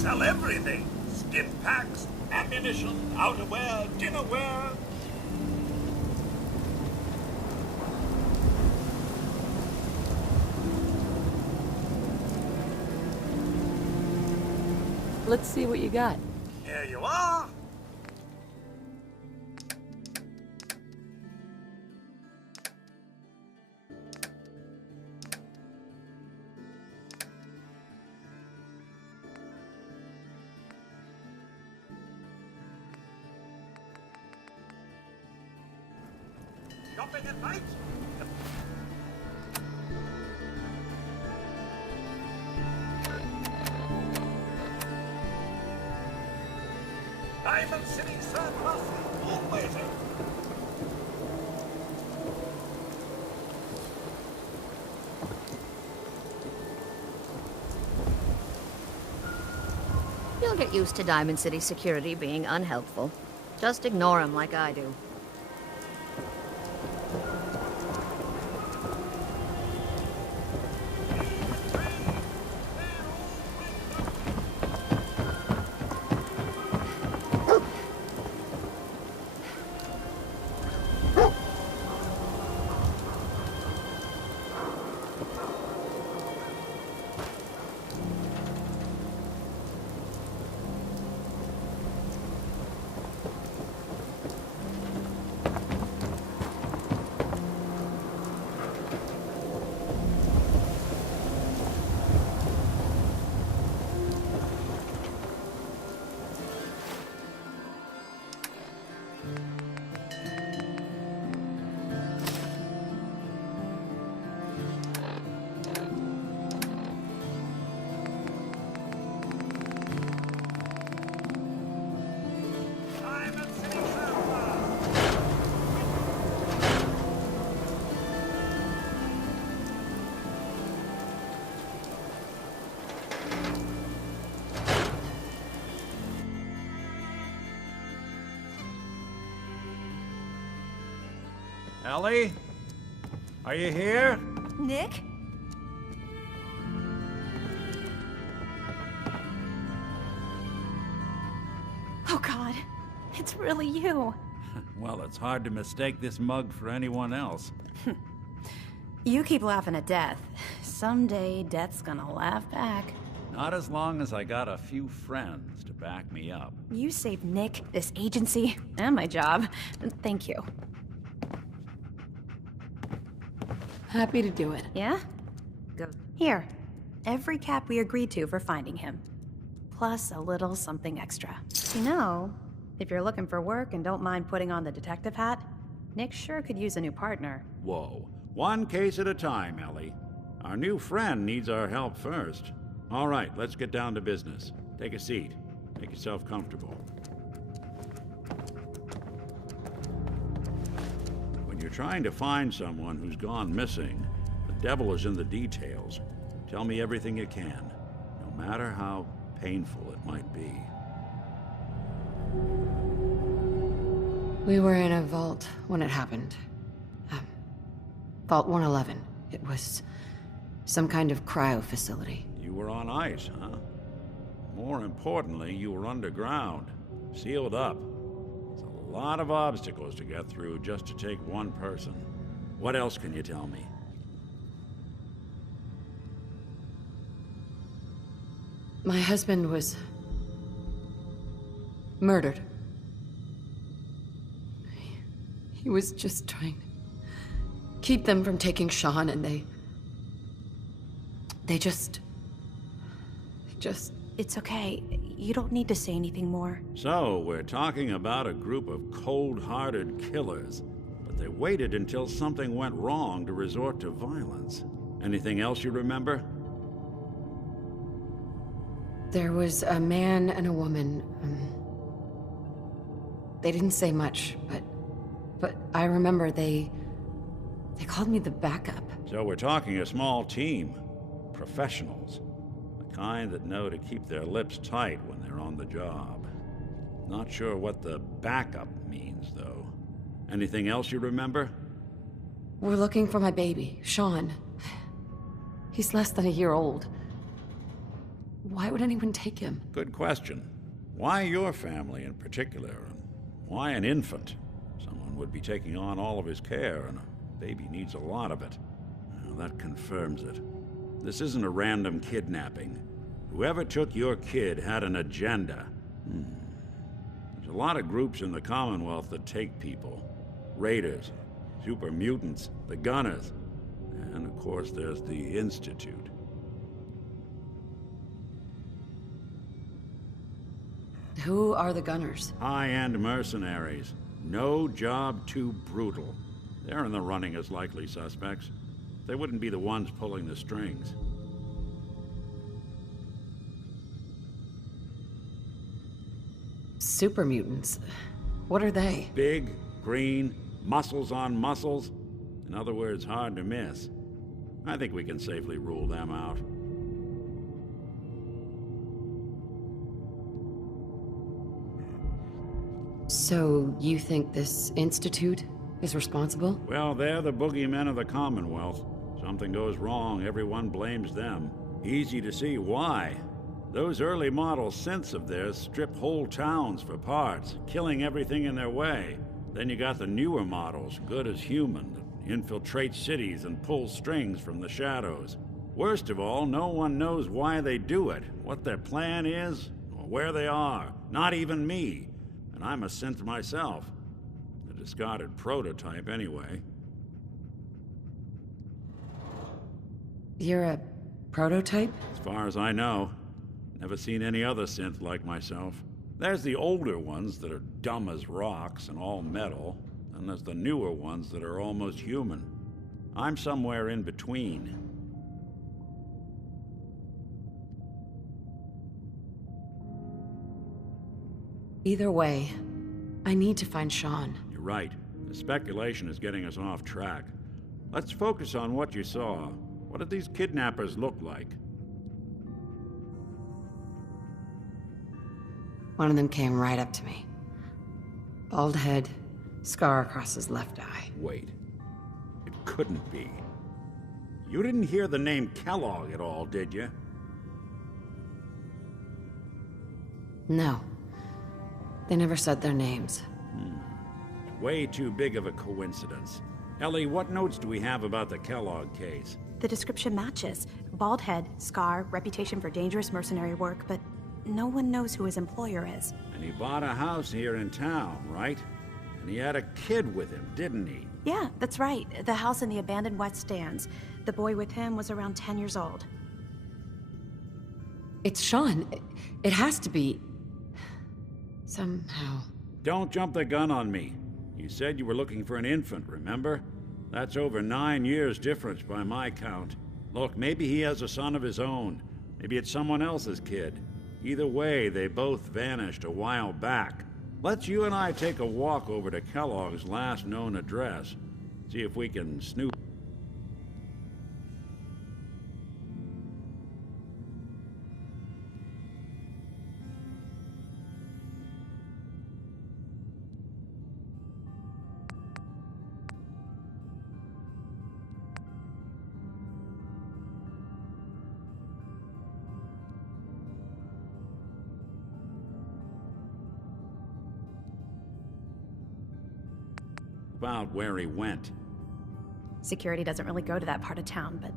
sell everything. Skin packs, ammunition, outerwear, dinnerware. Let's see what you got. Here you are. Shopping at night? Diamond City surplus, always open. You'll get used to Diamond City security being unhelpful. Just ignore them like I do. Ellie? Are you here? Nick? Oh God, it's really you. Well, it's hard to mistake this mug for anyone else. You keep laughing at death. Someday, death's gonna laugh back. Not as long as I got a few friends to back me up. You saved Nick, this agency, and my job. Thank you. Happy to do it. Yeah? Go. Here. Every cap we agreed to for finding him. Plus a little something extra. You know, if you're looking for work and don't mind putting on the detective hat, Nick sure could use a new partner. Whoa. One case at a time, Ellie. Our new friend needs our help first. All right, let's get down to business. Take a seat. Make yourself comfortable. When you're trying to find someone who's gone missing, the devil is in the details. Tell me everything you can, no matter how painful it might be. We were in a vault when it happened. Vault 111. It was some kind of cryo facility. You were on ice, huh? More importantly, you were underground, sealed up. It's a lot of obstacles to get through just to take one person. What else can you tell me? My husband was murdered. He was just trying to keep them from taking Sean, and they just... It's okay. You don't need to say anything more. So, we're talking about a group of cold-hearted killers, but they waited until something went wrong to resort to violence. Anything else you remember? There was a man and a woman. They didn't say much, but I remember they called me the backup. So we're talking a small team. Professionals. The kind that know to keep their lips tight when they're on the job. Not sure what the backup means, though. Anything else you remember? We're looking for my baby, Sean. He's less than a year old. Why would anyone take him? Good question. Why your family in particular? And why an infant? Someone would be taking on all of his care, and a baby needs a lot of it. Well, that confirms it. This isn't a random kidnapping. Whoever took your kid had an agenda. There's a lot of groups in the Commonwealth that take people. Raiders, super mutants, the Gunners, and of course there's the Institute. Who are the Gunners? High-end mercenaries. No job too brutal. They're in the running as likely suspects. They wouldn't be the ones pulling the strings. Super mutants. What are they? Big, green, muscles on muscles. In other words, hard to miss. I think we can safely rule them out. So, you think this Institute is responsible? Well, they're the boogeymen of the Commonwealth. Something goes wrong, everyone blames them. Easy to see why. Those early model synths of theirs strip whole towns for parts, killing everything in their way. Then you got the newer models, good as human, that infiltrate cities and pull strings from the shadows. Worst of all, no one knows why they do it, what their plan is, or where they are. Not even me. And I'm a synth myself. A discarded prototype, anyway. You're a prototype? As far as I know. Never seen any other synth like myself. There's the older ones that are dumb as rocks and all metal, and there's the newer ones that are almost human. I'm somewhere in between. Either way, I need to find Sean. You're right. The speculation is getting us off track. Let's focus on what you saw. What did these kidnappers look like? One of them came right up to me. Bald head, scar across his left eye. Wait. It couldn't be. You didn't hear the name Kellogg at all, did you? No. They never said their names. Way too big of a coincidence. Ellie, what notes do we have about the Kellogg case? The description matches. Bald head, scar, reputation for dangerous mercenary work, but no one knows who his employer is. And he bought a house here in town, right? And he had a kid with him, didn't he? Yeah, that's right. The house in the abandoned West Stands. The boy with him was around 10 years old. It's Sean. It has to be. Somehow. Don't jump the gun on me. You said you were looking for an infant, remember? That's over 9 years difference by my count. Look, maybe he has a son of his own. Maybe it's someone else's kid. Either way, they both vanished a while back. Let's you and I take a walk over to Kellogg's last known address. See if we can snoop. About where he went. Security doesn't really go to that part of town, but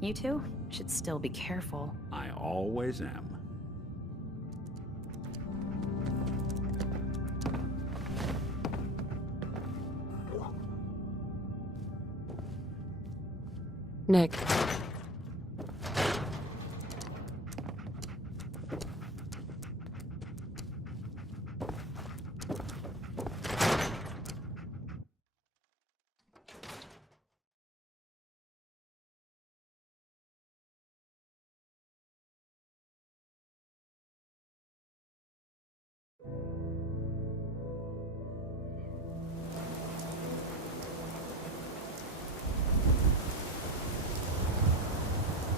you two should still be careful. I always am. Nick.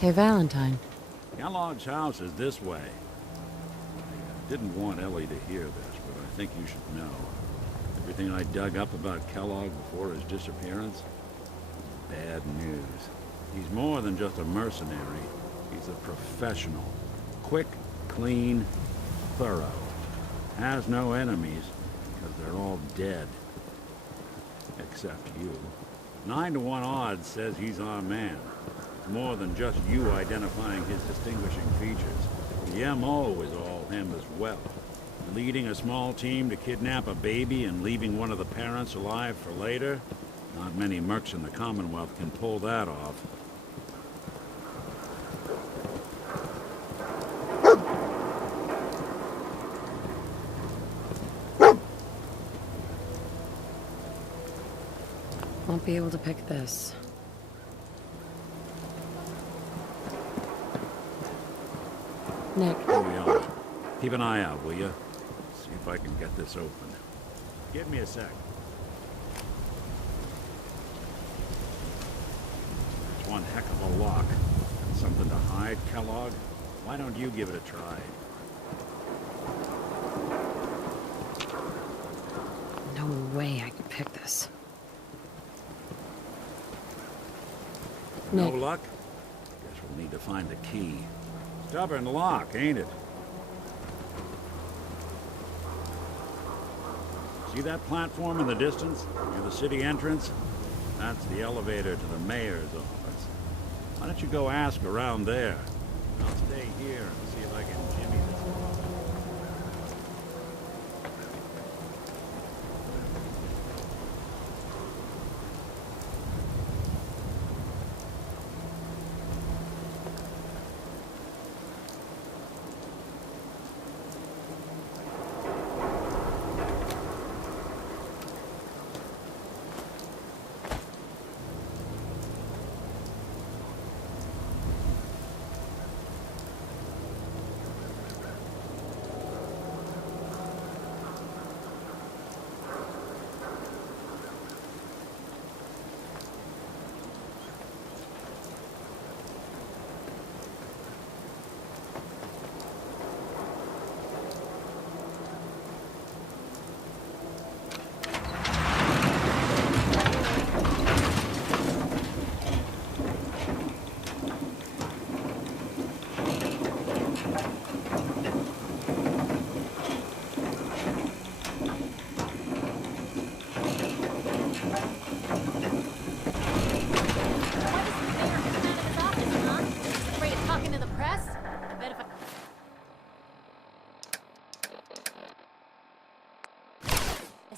Hey, Valentine. Kellogg's house is this way. I didn't want Ellie to hear this, but I think you should know. Everything I dug up about Kellogg before his disappearance is bad news. He's more than just a mercenary. He's a professional. quick, clean, thorough. Has no enemies, because they're all dead. Except you. 9 to 1 odds says he's our man. More than just you identifying his distinguishing features. The MO is all him as well. Leading a small team to kidnap a baby and leaving one of the parents alive for later? Not many mercs in the Commonwealth can pull that off. Won't be able to pick this. Nick. Here we are. Keep an eye out, will you? See if I can get this open. Give me a sec. It's one heck of a lock. Something to hide, Kellogg? Why don't you give it a try? No way I can pick this. No Nick. luck? Guess we'll need to find the key. Stubborn lock, ain't it? See that platform in the distance? Near the city entrance? That's the elevator to the mayor's office. Why don't you go ask around there? I'll stay here and see if I can jimmy this.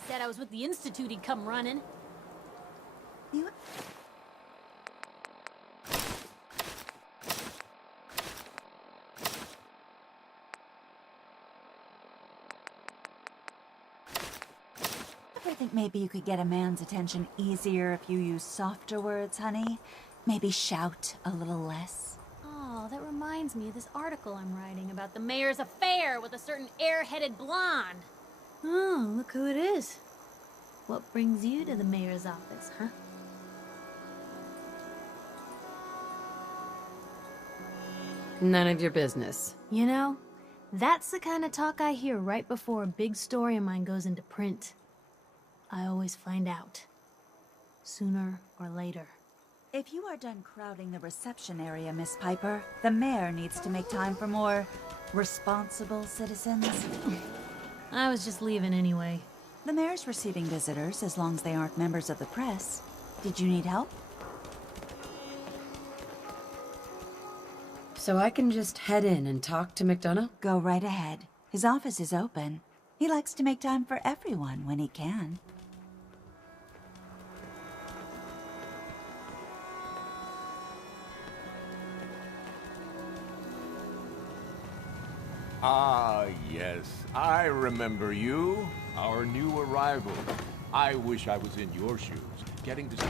Said I was with the Institute, he'd come running. You... Ever think maybe you could get a man's attention easier if you use softer words, honey? Maybe shout a little less? Oh, that reminds me of this article I'm writing about the mayor's affair with a certain air-headed blonde. Oh, look who it is. What brings you to the mayor's office, huh? None of your business. You know, that's the kind of talk I hear right before a big story of mine goes into print. I always find out. Sooner or later. If you are done crowding the reception area, Miss Piper, the mayor needs to make time for more responsible citizens. I was just leaving anyway. The mayor's receiving visitors as long as they aren't members of the press. Did you need help? So I can just head in and talk to McDonough? Go right ahead. His office is open. He likes to make time for everyone when he can. Ah, yes. I remember you. Our new arrival. I wish I was in your shoes. Getting to...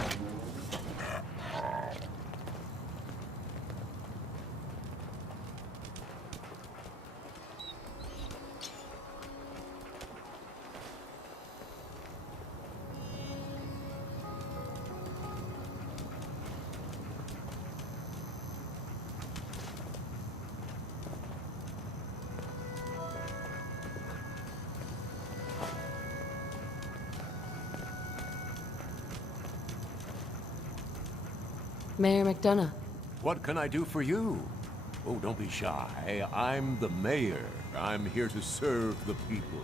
Mayor McDonough. What can I do for you? Oh, don't be shy. I'm the mayor. I'm here to serve the people.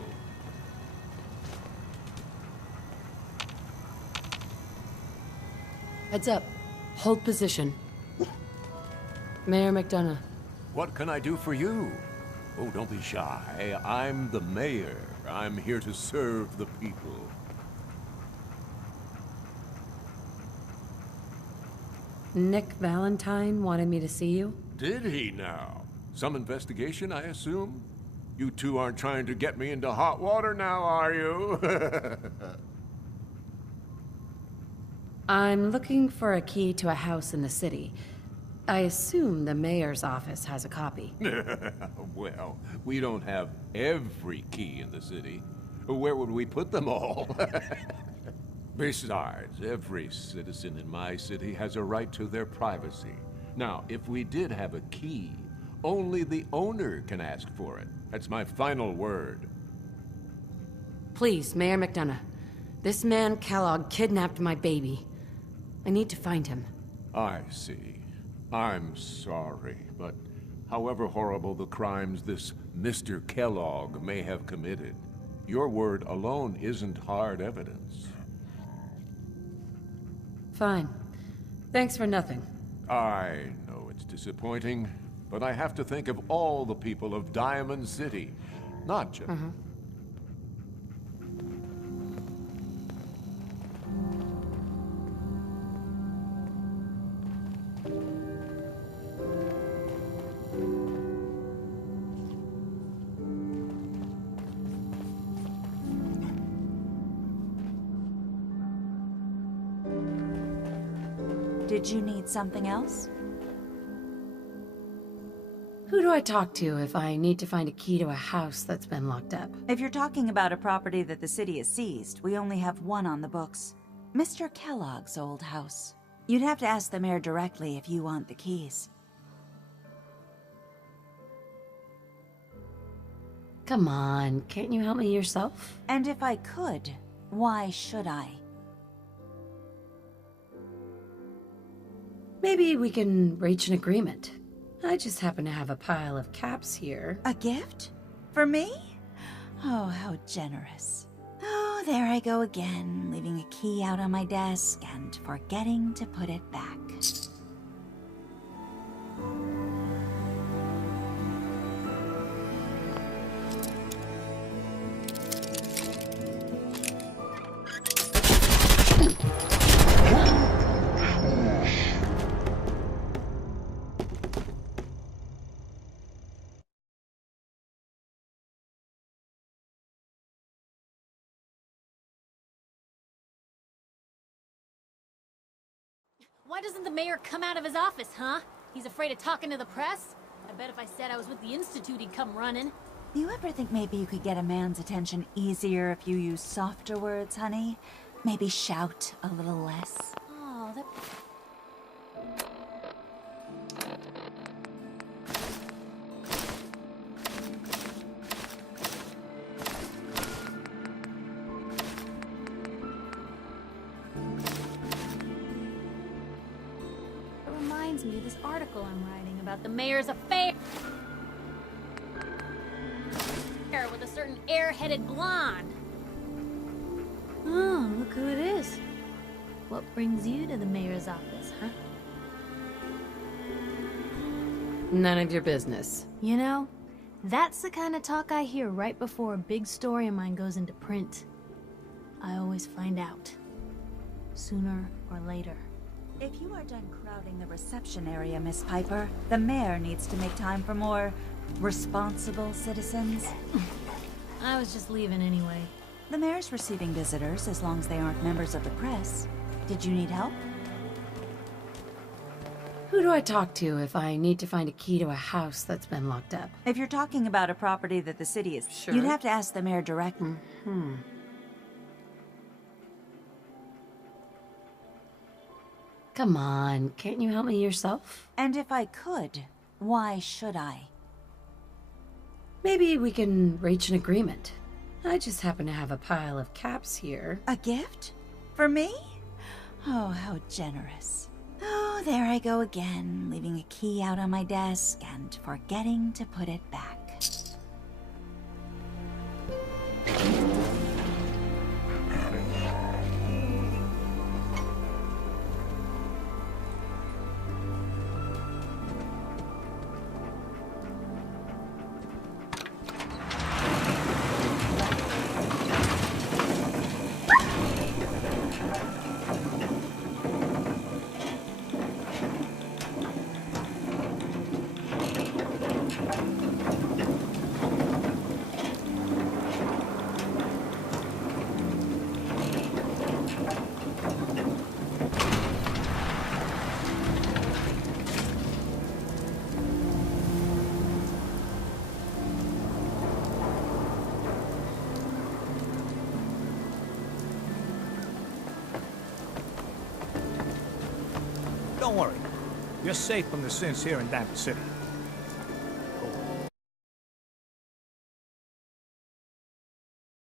Heads up. Hold position. Mayor McDonough. What can I do for you? Oh, don't be shy. I'm the mayor. I'm here to serve the people. Nick Valentine wanted me to see you? Did he now? Some investigation, I assume? You two aren't trying to get me into hot water now, are you? I'm looking for a key to a house in the city. I assume the mayor's office has a copy. Well, we don't have every key in the city. Where would we put them all? Besides, every citizen in my city has a right to their privacy. Now, if we did have a key, only the owner can ask for it. That's my final word. Please, Mayor McDonough. This man Kellogg kidnapped my baby. I need to find him. I see. I'm sorry, but however horrible the crimes this Mr. Kellogg may have committed, your word alone isn't hard evidence. Fine. Thanks for nothing. I know it's disappointing, but I have to think of all the people of Diamond City, not just... Did you need something else? Who do I talk to if I need to find a key to a house that's been locked up? If you're talking about a property that the city has seized, we only have one on the books. Mr. Kellogg's old house. You'd have to ask the mayor directly if you want the keys. Come on, can't you help me yourself? And if I could, why should I? Maybe we can reach an agreement. I just happen to have a pile of caps here. A gift? For me? Oh, how generous. Oh, there I go again, leaving a key out on my desk and forgetting to put it back. Why doesn't the mayor come out of his office, huh? He's afraid of talking to the press? I bet if I said I was with the Institute, he'd come running. You ever think maybe you could get a man's attention easier if you use softer words, honey? Maybe shout a little less? Oh, that... reminds me of this article I'm writing about the mayor's affair with a certain air-headed blonde. Oh, look who it is. What brings you to the mayor's office, huh? None of your business. You know, that's the kind of talk I hear right before a big story of mine goes into print. I always find out. Sooner or later. If you are done crowding the reception area, Miss Piper, the mayor needs to make time for more responsible citizens. I was just leaving anyway. The mayor's receiving visitors as long as they aren't members of the press. Did you need help? Who do I talk to if I need to find a key to a house that's been locked up? If you're talking about a property that the city is... Sure. You'd have to ask the mayor directly. Come on, can't you help me yourself? And if I could, why should I? Maybe we can reach an agreement. I just happen to have a pile of caps here. A gift? For me? Oh, how generous. Oh, Oh, there I go again, leaving a key out on my desk and forgetting to put it back. Don't worry. You're safe from the sins here in Diamond City.